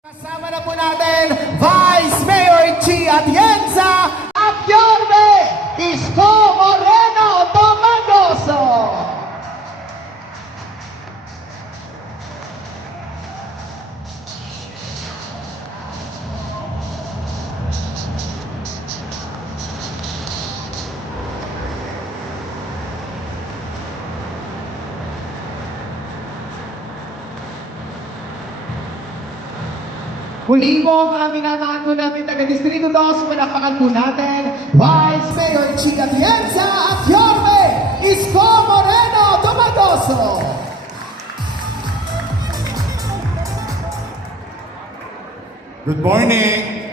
Kasama na po natin, Vice Mayor Chi Atienza at Yorme Isko Moreno Tomagoso. Muli po ang minamahal po namin taga-Distrito 2, palakpakan po natin, Vice Mayor Chi Atienza at Yorme Isko Moreno Tomagoso. Good morning!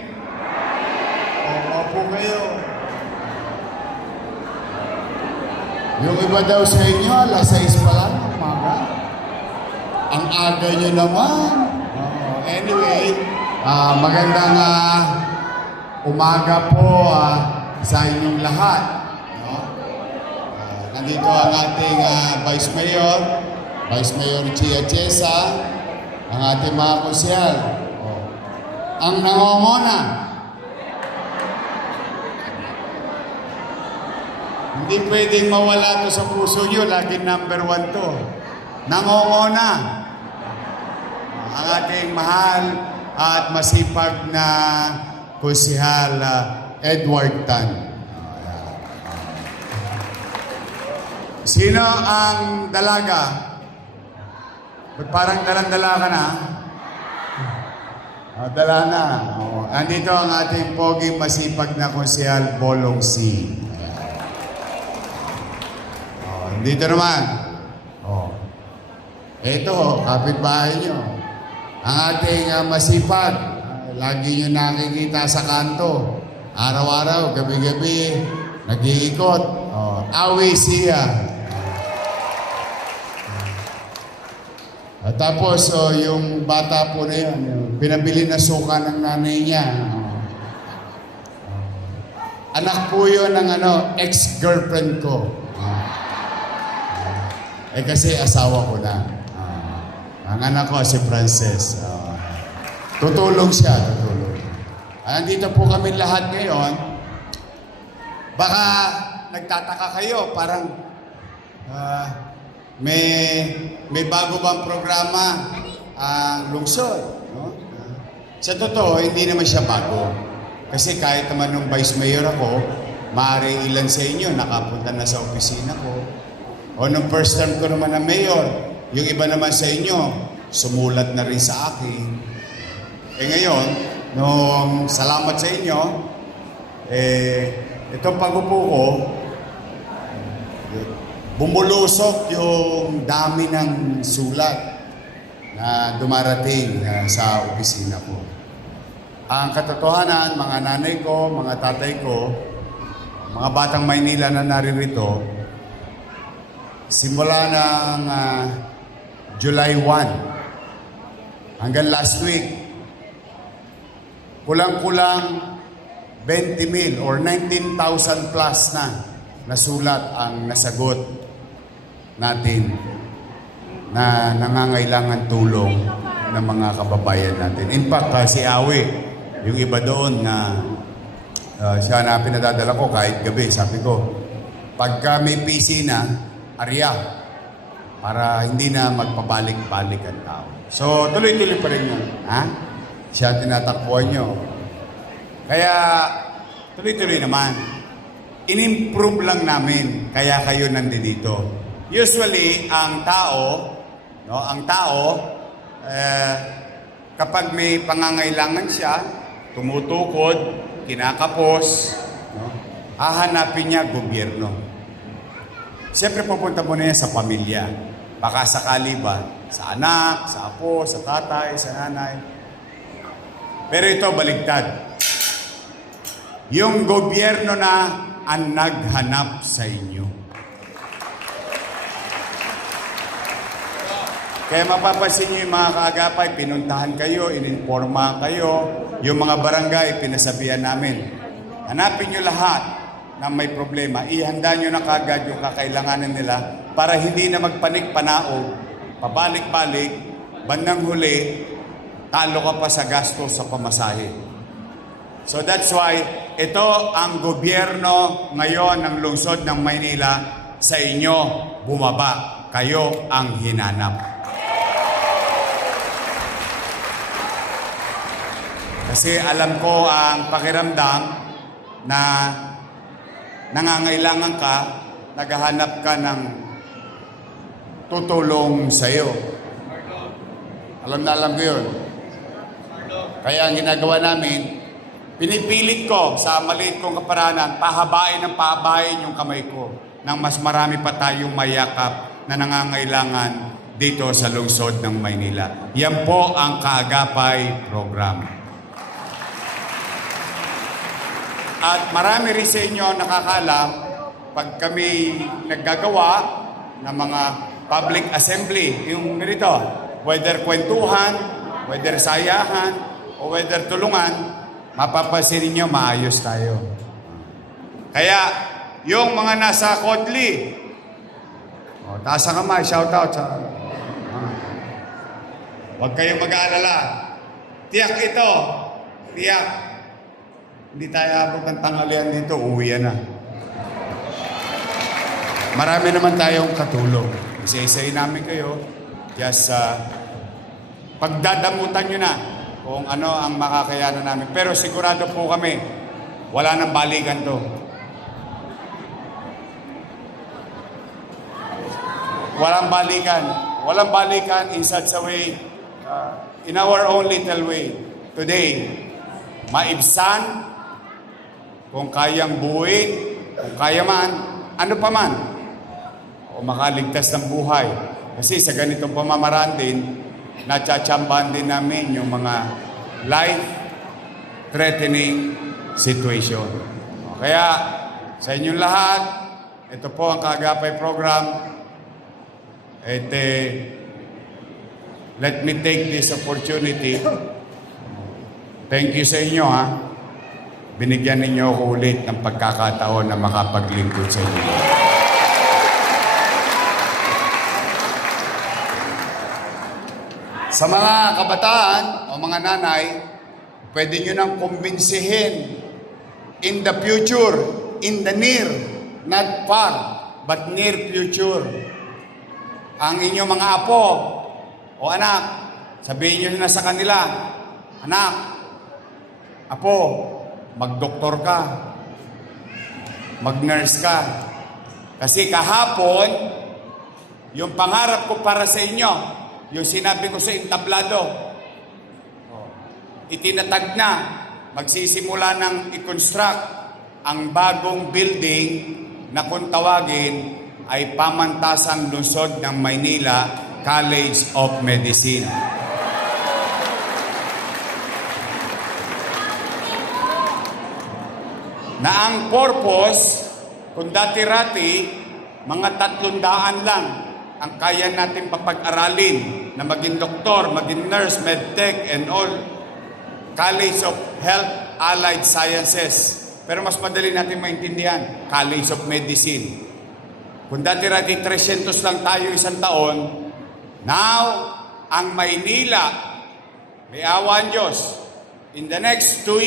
Oo po kayo. Yung iba daw sa inyo, alas 6 pa lang ng umaga. Ang aga nyo naman. Anyway, magandang umaga po sa inyong lahat. No? Nandito ang ating Vice Mayor Chi Atienza, ang ating mga konsyal. Ang nangongona. Hindi pwedeng mawala to sa puso nyo. Laging number 1 to. Nangongona. Ang ating mahal at masipag na konsehal Edward Tan. Sino ang dalaga? Parang dalang-dala ka na. Dala na. Andito ang ating poging masipag na konsehal Bolong C. Dito naman. Ito, kapitbahay nyo. Ang ating masipag. Lagi nyo nakikita sa kanto. Araw-araw, gabi-gabi, nag-iikot. Awi siya. At tapos, yung bata po na yun, pinabili na suka ng nanay niya. Anak po yun ng ex-girlfriend ko. Kasi asawa ko na. Ang anak ko si Frances. Tutulong siya, tutulong. Andito po kami lahat ngayon. Baka nagtataka kayo, parang may bago bang programa ang lungsod. No? Sa totoo, hindi naman siya bago. Kasi kahit naman nung Vice Mayor ako, maaari ilan sa inyo nakapunta na sa opisina ko. O nung first term ko naman na mayor, yung iba naman sa inyo, sumulat na rin sa akin. Ngayon, nung salamat sa inyo, itong pag-upo ko, bumulusok yung dami ng sulat na dumarating sa opisina ko. Ang katotohanan, mga nanay ko, mga tatay ko, mga batang Maynila na naririto, simula ng July 1 hanggang last week, kulang-kulang 20,000 or 19,000 plus na sulat ang nasagot natin na nangangailangan tulong ng mga kababayan natin. In fact, si Awi, yung iba doon na siya na pinadadala ko kahit gabi, sabi ko, pagka may PC na, arya, para hindi na magpabalik-balik ang tao. So, tuloy-tuloy pa rin yun. Siya tinatakbuhan nyo. Kaya, tuloy-tuloy naman. In-improve lang namin, kaya kayo nandito. Usually, ang tao, kapag may pangangailangan siya, tumutukod, kinakapos, hahanapin niya gobyerno. Siyempre pupunta mo na yan sa pamilya. Baka sakali ba, sa anak, sa apo, sa tatay, sa nanay. Pero ito, baligtad. Yung gobyerno na ang naghanap sa inyo. Kaya mapapansin nyo yung mga kaagapay, pinuntahan kayo, ininformahan kayo, yung mga barangay, pinasabihan namin. Hanapin nyo lahat na may problema, ihanda nyo na kagad yung kakailanganan nila para hindi na magpanik-panao, pabalik-balik, bandang huli, talo ka pa sa gasto sa pamasahe. So that's why ito ang gobyerno ngayon ng lungsod ng Maynila, sa inyo bumaba. Kayo ang hinanap. Kasi alam ko ang pakiramdam na nangangailangan ka, naghahanap ka ng tutulong sa iyo. Alam na alam ko yun. Kaya ang ginagawa namin, pinipilit ko sa maliit kong kaparanan, pahabain ng pahabain yung kamay ko nang mas marami pa tayong mayakap na nangangailangan dito sa lungsod ng Maynila. Yan po ang Kaagapay program. At marami rin sa inyo nakakalam pag kami naggagawa ng mga public assembly, yung ganito, whether kwentuhan, whether sayahan, o whether tulungan, mapapansin niyo maayos tayo. Kaya, yung mga nasa Kodli, taas ang kamay, shout out sa... Huwag kayong mag-aalala. Tiyak ito. Tiyak. Hindi tayo abot ng tanghalian dito, uwi na. Marami naman tayong katulong. Isa-isayin namin kayo. Just pagdadamutan nyo na kung ano ang makakayanan namin. Pero sigurado po kami, wala nang balikan to. Walang balikan. Walang balikan in such a way, in our own little way. Today, maibsan, kung kayang buuin, kung kaya man, ano pa man, o makaligtas ng buhay. Kasi sa ganitong pamamaraan din, natsatsambahan din namin yung mga life-threatening situation. Kaya, sa inyong lahat, ito po ang Kaagapay program. Let me take this opportunity. Thank you sa inyo, ha. Binigyan ninyo ako ulit ng pagkakataon na makapaglingkod sa inyo. Sa mga kabataan o mga nanay, pwede nyo nang kumbinsihin in the future, in the near, not far, but near future. Ang inyong mga apo o anak, sabihin nyo na sa kanila, anak, apo, mag-doktor ka, mag-nurse ka. Kasi kahapon, yung pangarap ko para sa inyo, yung sinabi ko sa entablado, itinatag na, magsisimula ng i-construct ang bagong building na kung tawagin ay Pamantasan Lungsod ng Maynila College of Medicine. Na ang purpose, kung dati-rati, mga 300 lang ang kaya natin papag-aralin na maging doktor, maging nurse, medtech, and all College of Health Allied Sciences. Pero mas madali natin maintindihan, College of Medicine. Kung dati-rati 300 lang tayo isang taon, now, ang Maynila, may awa ang Diyos, in the next 2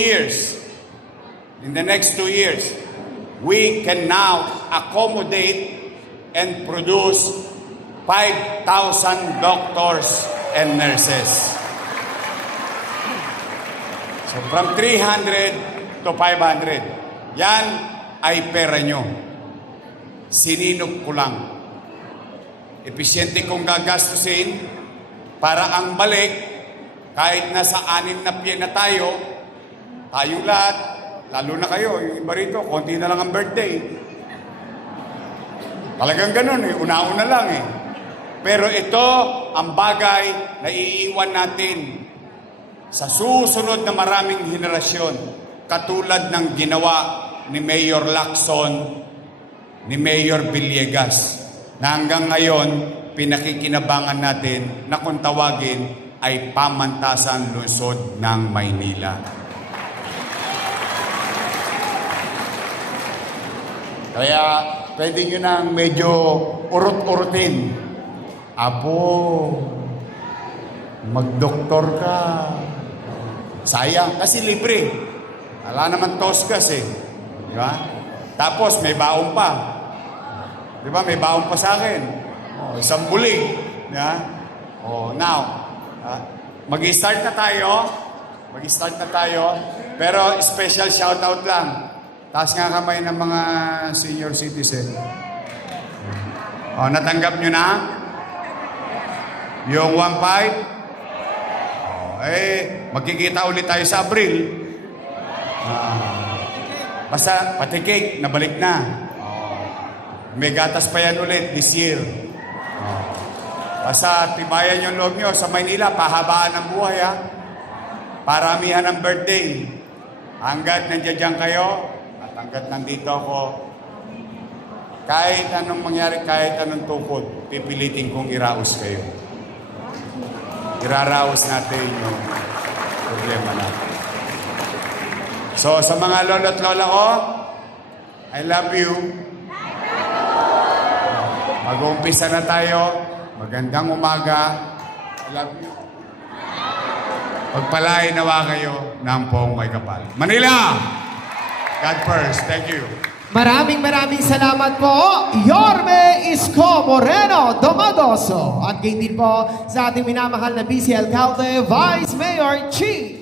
years, we can now accommodate and produce 5,000 doctors and nurses. So from 300 to 500, yan ay pera nyo. Sininok ko lang. Episyente kong gagastusin para ang balik, kahit nasa 6 na piyen na tayo, tayong lahat, lalo na kayo, yung iba rito, konti na lang ang birthday. Talagang ganun eh, una-una lang eh. Pero ito ang bagay na iiwan natin sa susunod na maraming henerasyon, katulad ng ginawa ni Mayor Lacson, ni Mayor Villegas, na hanggang ngayon, pinakikinabangan natin na kung tawagin ay Pamantasan Lungsod ng Maynila. Kaya pwede nyo nang medyo urut-urutin. Apo, Magdoktor ka. Sayang, kasi libre. Wala naman tosgas eh. Di ba? Tapos may baon pa. Di ba? May baon pa sa akin. Oh, isang bulig. Di ba? Oh, now, mag-start na tayo. Mag-start na tayo. Pero special shoutout lang. Taas nga kamay ng mga senior citizen. Oh, natanggap nyo na? Yung 1.5? Magkikita ulit tayo sa Abril. Basta, pati cake, nabalik na. May gatas pa yan ulit this year. Basta, tibayan yung loob nyo sa Maynila, pahabaan ng buhay ha. Paramihan ng birthday. Hanggat nandiyan kayo, at hanggat nandito ako, kahit anong mangyari, kahit anong tukod, pipilitin kong iraos kayo. Iraraos natin yung problema natin. So, sa mga lolo at lola ko, I love you. Mag-uumpisa na tayo. Magandang umaga. I love you. Pagpalain nawa kayo ng poong may kapal. Manila! God first. Thank you. Maraming salamat po, Yorme Isko Moreno Domagoso. At gayon din po sa ating minamahal na Vice Alcalde, Vice Mayor Chi